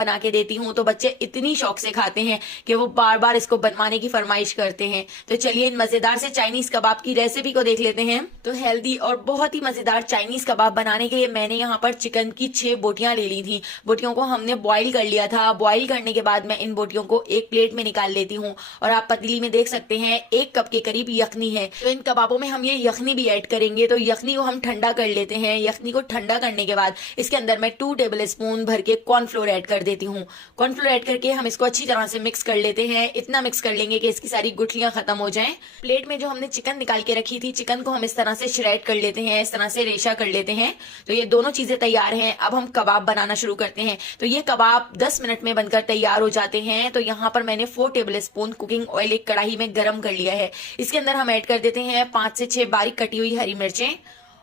बना के देती हूँ तो बच्चे इतनी शौक से खाते हैं कि वो बार बार इसको बनवाने की फरमाइश करते हैं। तो चलिए इन मजेदार से चाइनीज कबाब की रेसिपी को देख लेते हैं। तो हेल्दी और बहुत ही मजेदार चाइनीज कबाब बनाने के लिए मैंने यहाँ पर चिकन की 6 बोटियां ले ली थी। बोटियों को हमने बॉईल कर लिया था। बॉईल करने के बाद मैं इन बोटियों को एक प्लेट में निकाल लेती हूँ और आप पतीली में देख सकते हैं 1 कप के करीब यखनी है। तो इन कबाबों में हम ये यखनी भी ऐड करेंगे। तो यखनी को हम ठंडा कर लेते हैं। यखनी को ठंडा करने के बाद इसके अंदर मैं 2 टेबल स्पून भर के कॉर्नफ्लोर ऐड कर देती हूँ। कॉर्नफ्लोर ऐड करके हम इसको अच्छी तरह से मिक्स कर लेते हैं। इतना मिक्स कर लेंगे कि इसकी सारी गुठलियां खत्म हो जाएं। प्लेट में जो हमने चिकन निकाल के रखी थी, चिकन को हम इस तरह से श्रेड कर लेते हैं, इस तरह से रेशा कर लेते हैं। तो ये दोनों चीजें तैयार हैं। अब हम कबाब बनाना शुरू करते हैं। तो ये कबाब 10 मिनट में बनकर तैयार हो जाते हैं। तो यहाँ पर मैंने 4 टेबल स्पून कुकिंग ऑयल एक कढ़ाई में गर्म कर लिया है। इसके अंदर हम ऐड कर देते हैं 5 से 6 बारीक कटी हुई हरी मिर्चें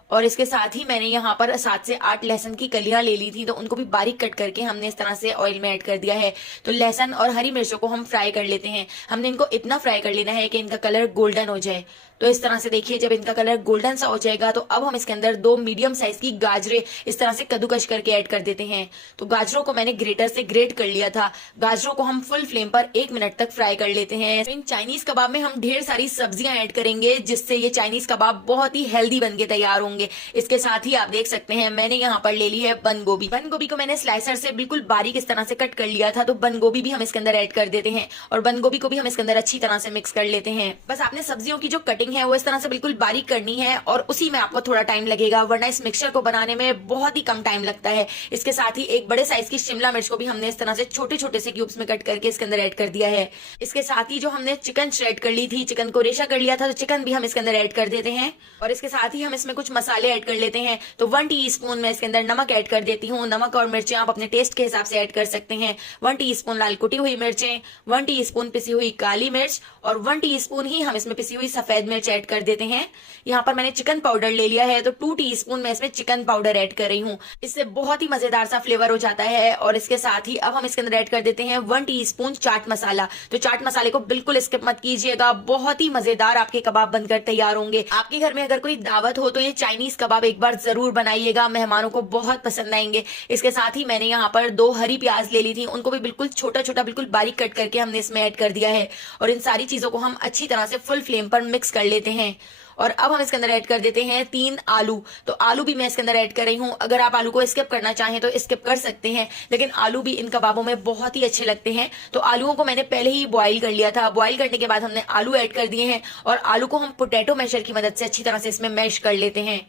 और इसके साथ ही मैंने यहाँ पर 7 से 8 लहसुन की कलियां ले ली थी। तो उनको भी बारीक कट करके हमने इस तरह से ऑयल में ऐड कर दिया है। तो लहसुन और हरी मिर्चों को हम फ्राई कर लेते हैं। हमने इनको इतना फ्राई कर लेना है कि इनका कलर गोल्डन हो जाए। तो इस तरह से देखिए जब इनका कलर गोल्डन सा हो जाएगा तो अब हम इसके अंदर 2 मीडियम साइज की गाजरें इस तरह से कद्दूकश करके ऐड कर देते हैं। तो गाजरों को मैंने ग्रेटर से ग्रेट कर लिया था। गाजरों को हम फुल फ्लेम पर 1 मिनट तक फ्राई कर लेते हैं। तो इन चाइनीज कबाब में हम ढेर सारी सब्जियां ऐड करेंगे जिससे ये चाइनीज कबाब बहुत ही हेल्दी बनके तैयार होंगे। इसके साथ ही आप देख सकते हैं मैंने यहाँ पर ले ली है बंद गोभी। बंद गोभी को मैंने स्लाइसर से बिल्कुल बारीक इस तरह से कट कर लिया था। तो बंद गोभी भी हम इसके अंदर ऐड कर देते हैं और बंद गोभी को भी हम इसके अंदर अच्छी तरह से मिक्स कर लेते हैं। बस आपने सब्जियों की जो कटिंग है वो इस तरह से बिल्कुल बारीक करनी है और उसी में आपको थोड़ा टाइम लगेगा, वरना इस मिक्सचर को बनाने में बहुत ही कम टाइम लगता है। इसके साथ ही एक बड़े साइज की शिमला मिर्च को भी हमने इस तरह से छोटे छोटे से क्यूब्स में कट करके इसके अंदर ऐड कर दिया है। इसके साथ ही जो हमने चिकन श्रेड कर ली थी, चिकन को रेशा कर लिया था, तो चिकन भी हम इसके अंदर ऐड कर देते हैं। और इसके साथ ही हम इसमें कुछ मसाले ऐड कर लेते हैं। तो 1 टीस्पून मैं इसके अंदर नमक ऐड कर देती हूँ। नमक और मिर्चें आप अपने टेस्ट के हिसाब से ऐड कर सकते हैं। 1 टीस्पून लाल कुटी हुई मिर्चें, 1 टीस्पून पिसी हुई काली मिर्च और 1 टीस्पून ही हम इसमें पिसी हुई सफेद मिर्च ऐड कर देते हैं। यहाँ पर मैंने चिकन पाउडर ले लिया है तो 2 टीस्पून मैं इसमें चिकन पाउडर ऐड कर रही हूँ। इससे बहुत ही मजेदार सा फ्लेवर हो जाता है। और इसके साथ ही अब हम इसके अंदर ऐड कर देते हैं 1 टीस्पून चाट मसाला। तो चाट मसाले को बिल्कुल स्किप मत कीजिएगा, बहुत ही मजेदार आपके कबाब बनकर तैयार होंगे। आपके घर में अगर कोई दावत हो तो ये चाइनीज कबाब एक बार जरूर बनाइएगा, मेहमानों को बहुत पसंद आएंगे। इसके साथ ही मैंने यहाँ पर 2 हरी प्याज ले ली थी, उनको भी बिल्कुल छोटा छोटा बिल्कुल बारीक कट करके हमने इसमें ऐड कर दिया है। और इन सारी चीजों को हम अच्छी तरह से फुल फ्लेम पर मिक्स कर लेते हैं। और अब हम इसके अंदर ऐड कर देते हैं 3 आलू। तो आलू भी मैं इसके अंदर ऐड कर रही हूँ। अगर आप आलू को स्किप करना चाहें तो स्किप कर सकते हैं, लेकिन आलू भी इन कबाबों में बहुत ही अच्छे लगते हैं। तो आलूओं को मैंने पहले ही बॉईल कर लिया था। बॉईल करने के बाद हमने आलू ऐड कर दिए हैं और आलू को हम पोटैटो मैशर की मदद से अच्छी तरह से इसमें मैश कर लेते हैं।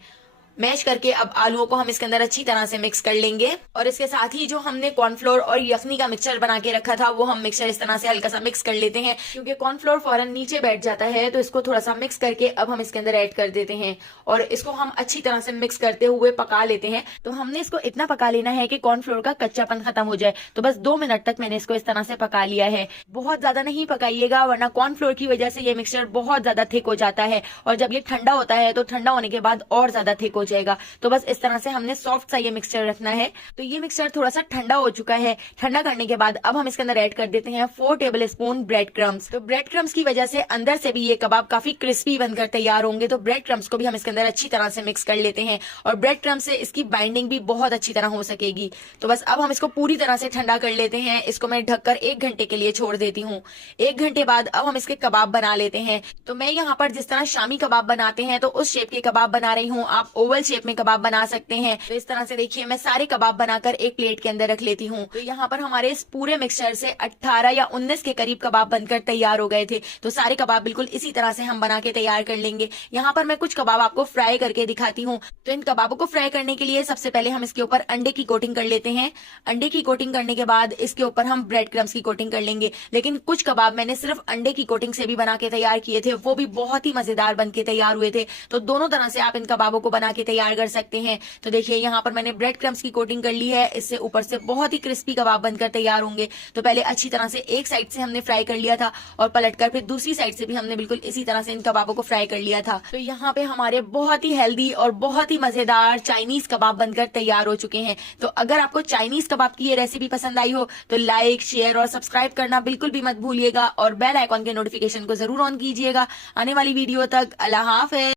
मैश करके अब आलूओं को हम इसके अंदर अच्छी तरह से मिक्स कर लेंगे। और इसके साथ ही जो हमने कॉर्नफ्लोर और यखनी का मिक्सचर बना के रखा था वो हम मिक्सचर इस तरह से हल्का सा मिक्स कर लेते हैं, क्योंकि कॉर्नफ्लोर फौरन नीचे बैठ जाता है। तो इसको थोड़ा सा मिक्स करके अब हम इसके अंदर ऐड कर देते हैं और इसको हम अच्छी तरह से मिक्स करते हुए पका लेते हैं। तो हमने इसको इतना पका लेना है कि कॉर्नफ्लोर का कच्चापन खत्म हो जाए। तो बस 2 मिनट तक मैंने इसको इस तरह से पका लिया है। बहुत ज्यादा नहीं पकाइएगा, वरना कॉर्नफ्लोर की वजह से ये मिक्सचर बहुत ज्यादा थिक हो जाता है और जब ये ठंडा होता है तो ठंडा होने के बाद और ज्यादा थिक हो जाएगा। तो बस इस तरह से हमने सॉफ्ट सा ये मिक्सचर रखना है। तो ये मिक्सचर थोड़ा सा ठंडा हो चुका है। ठंडा करने के बाद अब हम इसके अंदर ऐड कर देते हैं 4 टेबल स्पून ब्रेड क्रम्स। तो ब्रेड क्रम्स की वजह से अंदर से भी ये कबाब काफी क्रिस्पी बनकर तैयार होंगे। तो ब्रेड क्रम्स को भी हम इसके अंदर अच्छी तरह से मिक्स कर लेते हैं और ब्रेड क्रम्स से इसकी बाइंडिंग भी बहुत अच्छी तरह हो सकेगी। तो बस अब हम इसको पूरी तरह से ठंडा कर लेते हैं। इसको मैं ढककर 1 घंटे के लिए छोड़ देती हूँ। 1 घंटे बाद अब हम इसके कबाब बना लेते हैं। तो मैं यहाँ पर जिस तरह शामी कबाब बनाते हैं तो उस शेप के कबाब बना रही हूँ। आप ओवल शेप में कबाब बना सकते हैं। तो इस तरह से देखिए मैं सारे कबाब बनाकर एक प्लेट के अंदर रख लेती हूँ। तो यहाँ पर हमारे इस पूरे मिक्सचर से 18 या 19 के करीब कबाब बनकर तैयार हो गए थे। तो सारे कबाब बिल्कुल इसी तरह से हम बना के तैयार कर लेंगे। यहाँ पर मैं कुछ कबाब आपको फ्राई करके दिखाती हूँ। तो इन कबाबों को फ्राई करने के लिए सबसे पहले हम इसके ऊपर अंडे की कोटिंग कर लेते हैं। अंडे की कोटिंग करने के बाद इसके ऊपर हम ब्रेड क्रम्स की कोटिंग कर लेंगे। लेकिन कुछ कबाब मैंने सिर्फ अंडे की कोटिंग से भी बना के तैयार किए थे, वो भी बहुत ही मजेदार बन के तैयार हुए थे। तो दोनों तरह से आप इन कबाबों को बना के तैयार कर सकते हैं। तो देखिए यहाँ पर मैंने ब्रेड क्रम्स की कोटिंग कर ली है। इससे ऊपर से बहुत ही क्रिस्पी कबाब बनकर तैयार होंगे। तो पहले अच्छी तरह से एक साइड से हमने फ्राई कर लिया था और पलटकर फिर दूसरी साइड से भी हमने बिल्कुल इसी तरह से इन कबाबों को फ्राई कर लिया था। तो यहाँ पे हमारे बहुत ही हेल्दी और बहुत ही मजेदार चाइनीज कबाब बनकर तैयार हो चुके हैं। तो अगर आपको चाइनीज कबाब की ये रेसिपी पसंद आई हो तो लाइक, शेयर और सब्सक्राइब करना बिल्कुल भी मत भूलिएगा और बेल आइकॉन के नोटिफिकेशन को जरूर ऑन कीजिएगा। आने वाली वीडियो तक अल्लाह हाफिज़।